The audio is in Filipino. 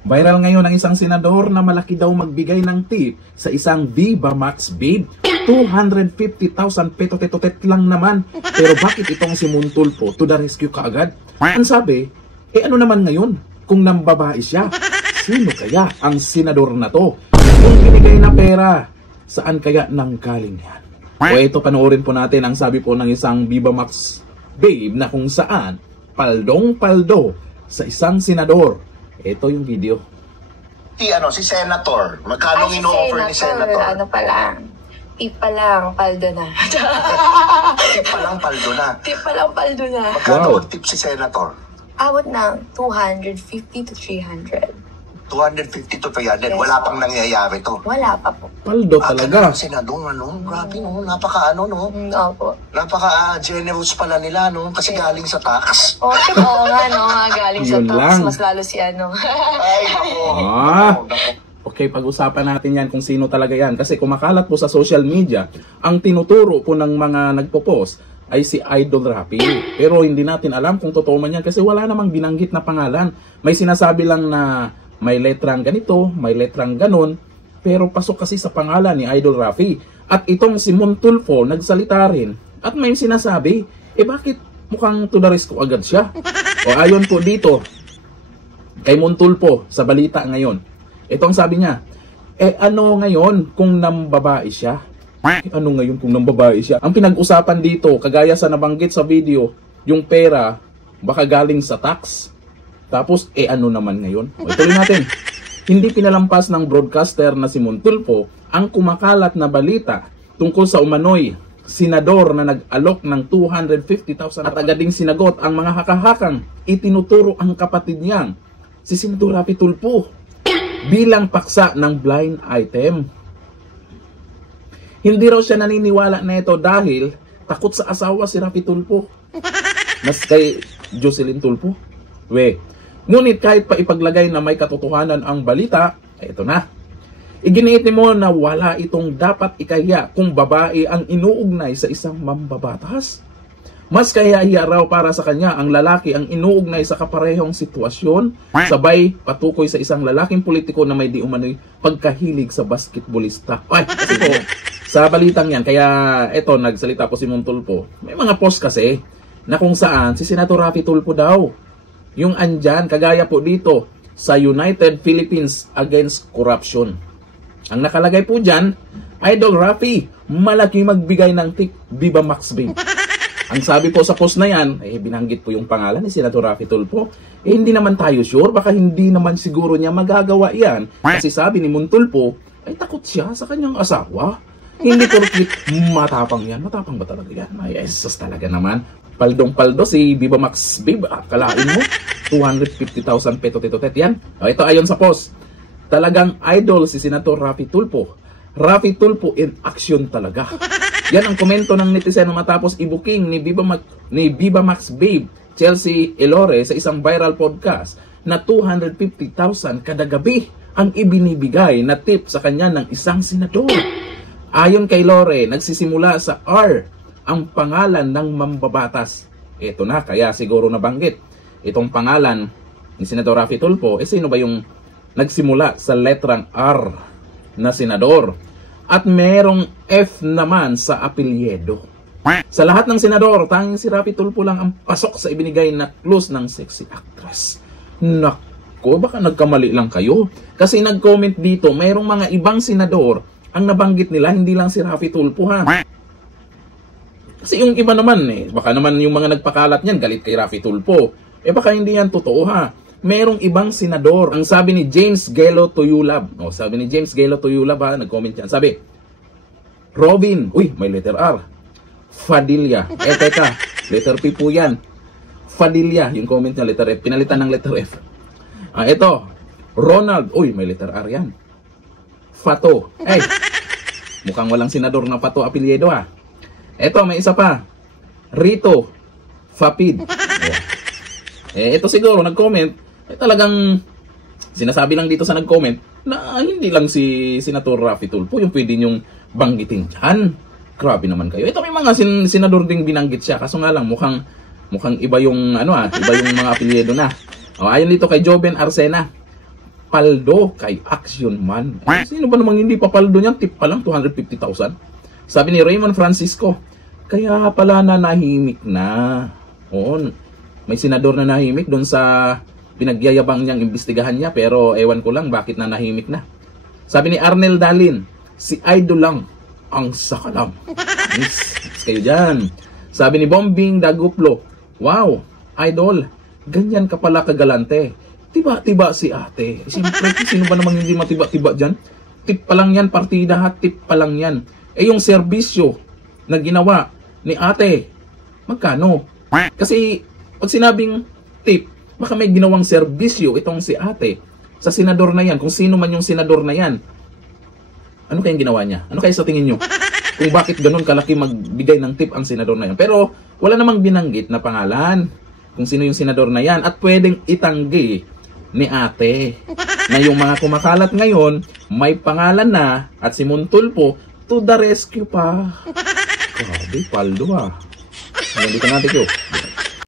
Viral ngayon ang isang senador na malaki daw magbigay ng tip sa isang Viva Max babe. 250,000 petot lang naman. Pero bakit itong si Montulfo to the rescue kaagad? Ang sabi, ano naman ngayon kung nambabae siya? Sino kaya ang senador na to? Kung binigay na pera, saan kaya nanggaling yan? O ito, panoorin po natin ang sabi po ng isang Viva Max babe na kung saan paldong-paldo sa isang senador. Ito yung video. Si Senator. Magkano ino-offer ni Senator? Ano pa lang? Tip pa lang, paldo na. Tip pa lang, paldo na. Tip pa lang, paldo na. Magkano mag-tip si Senator? Abot ng 250 to 300. 250 to 300. Yes, Wala pang nangyayari to. Wala pa po. Paldo talaga. Senador, grabe, napaka-, Opo. Napaka-generous pala nila, kasi galing sa tax. Oo nga, galing sa Yun tax. lang. Mas lalo si Ay, nako. Okay, pag-usapan natin yan kung sino talaga yan. Kasi kumakalat po sa social media, ang tinuturo po ng mga nagpo-post ay si Idol Rafi. Pero hindi natin alam kung totoo man yan kasi wala namang binanggit na pangalan. May sinasabi lang na may letrang ganito, may letrang ganon, pero pasok kasi sa pangalan ni Idol Rafi. At itong si Montulfo nagsalita rin at may sinasabi, bakit mukhang to the rescue agad siya? O ayon po dito kay Montulfo sa balita ngayon, itong sabi niya, ano ngayon kung nambabae siya? Ano ngayon kung nambabae siya? Ang pinag-usapan dito, kagaya sa nabanggit sa video, yung pera baka galing sa tax. Tapos, ano naman ngayon? O, ituloy natin. Hindi pinalampas ng broadcaster na si Montulfo ang kumakalat na balita tungkol sa umano'y senador na nag-alok ng 250,000 at agad ding sinagot ang mga hakahakang itinuturo ang kapatid niyang si Senador Rafi Tulfo bilang paksa ng blind item. Hindi raw siya naniniwala na ito dahil takot sa asawa si Rafi Tulfo. Mas kay Jocelyn Tulfo. Ngunit kahit pa ipaglagay na may katotohanan ang balita, ito na. Iginiit mo na wala itong dapat ikahiya kung babae ang inuugnay sa isang mambabatas. Mas kahiya raw para sa kanya ang lalaki ang inuugnay sa kaparehong sitwasyon, sabay patukoy sa isang lalaking politiko na may di umano'y pagkahilig sa basketballista. Kasi po, sa balitang yan, kaya ito, nagsalita po si Montulfo. May mga post kasi na kung saan si Senator Rafi Tulfo daw yung andyan, kagaya po dito sa United Philippines Against Corruption. Ang nakalagay po dyan, Idol Rafi, malaki magbigay ng tip, Viva Max babe. Ang sabi po sa post na yan, binanggit po yung pangalan ni Senator Rafi Tulfo. Hindi naman tayo sure, baka hindi naman siguro niya magagawa yan. Kasi sabi ni Montulfo, ay takot siya sa kanyang asawa. Hindi porkit matapang yan. Matapang ba talaga yan? Ay, esos talaga naman. Paldong-paldo si Viva Max babe, kalain mo 250,000 petot yan. Ito ayon sa post, talagang idol si Senator Rafi Tulfo. Rafi Tulfo in action talaga. Yan ang komento ng netizen matapos i-booking ni Viva Max babe Chelsea Elore sa isang viral podcast na 250,000 kada gabi ang ibinibigay na tip sa kanya ng isang senador. Ayon kay Lore, nagsisimula sa R ang pangalan ng mambabatas. Ito na, kaya siguro nabanggit itong pangalan ni Senador Rafi Tulfo. Sino ba yung nagsimula sa letrang R na senador? At merong F naman sa apelyido. Sa lahat ng senador, tanging si Rafi Tulfo lang ang pasok sa ibinigay na clues ng sexy actress. Nako, baka nagkamali lang kayo. Kasi nag-comment dito, mayroong mga ibang senador ang nabanggit nila, hindi lang si Rafi Tulfo ha. Kasi yung iba naman baka naman yung mga nagpakalat niyan galit kay Rafi Tulfo. Baka hindi yan totoo ha. Merong ibang senador. Ang sabi ni James Gelo Tuyulab. Sabi ni James Gelo Tuyulab ha, nag-comment yan. Sabi, Robin, may letter R. Fadilla. Teka, letter P po yan. Fadilla, yung comment niya, letter F. Pinalitan ng letter F. Ito, Ronald. May letter R yan. Fato. Mukhang walang senador na Fato apelyido ha. Ito, may isa pa. Rito. Fapid. Ito siguro, nag-comment. Talagang sinasabi lang dito sa nag-comment na hindi lang si Senator Rafi Tulfo yung pwede nyong banggitin dyan. Grabe naman kayo. Ito may mga senador ding binanggit siya. Kaso nga lang, mukhang iba yung, iba yung mga apelyido na. Ayon dito kay Joven Arsena. paldo kay Action Man. Sino ba namang hindi papaldo niyan? Tip pa lang, 250,000. Sabi ni Raymond Francisco, kaya pala na nahimik na. Oo, may senador na nahimik doon sa pinagyayabang niyang imbestigahan niya, pero ewan ko lang bakit na nahimik na. Sabi ni Arnel Dalin, si Idol lang ang sakalam. Yes, kayo dyan. Sabi ni Bombing Daguplo, wow, Idol, ganyan ka pala kagalante. Tiba-tiba si ate. Siyempre, sino ba namang hindi matiba-tiba dyan? Tip pa lang yan, partida ha, tip pa lang yan. Yung serbisyo na ginawa ni ate, magkano? Kasi pag sinabing tip, baka may ginawang serbisyo itong si ate sa senador na yan, kung sino man yung senador na yan. Ano kayang ginawa niya? Ano kaya sa tingin nyo? Kung bakit ganun kalaki magbigay ng tip ang senador na yan. Pero wala namang binanggit na pangalan kung sino yung senador na yan, at pwedeng itanggi ni ate na yung mga kumakalat ngayon may pangalan na at si Montulpo to the rescue pa. Grabe, paldo ah. Hanggang dito natin yun.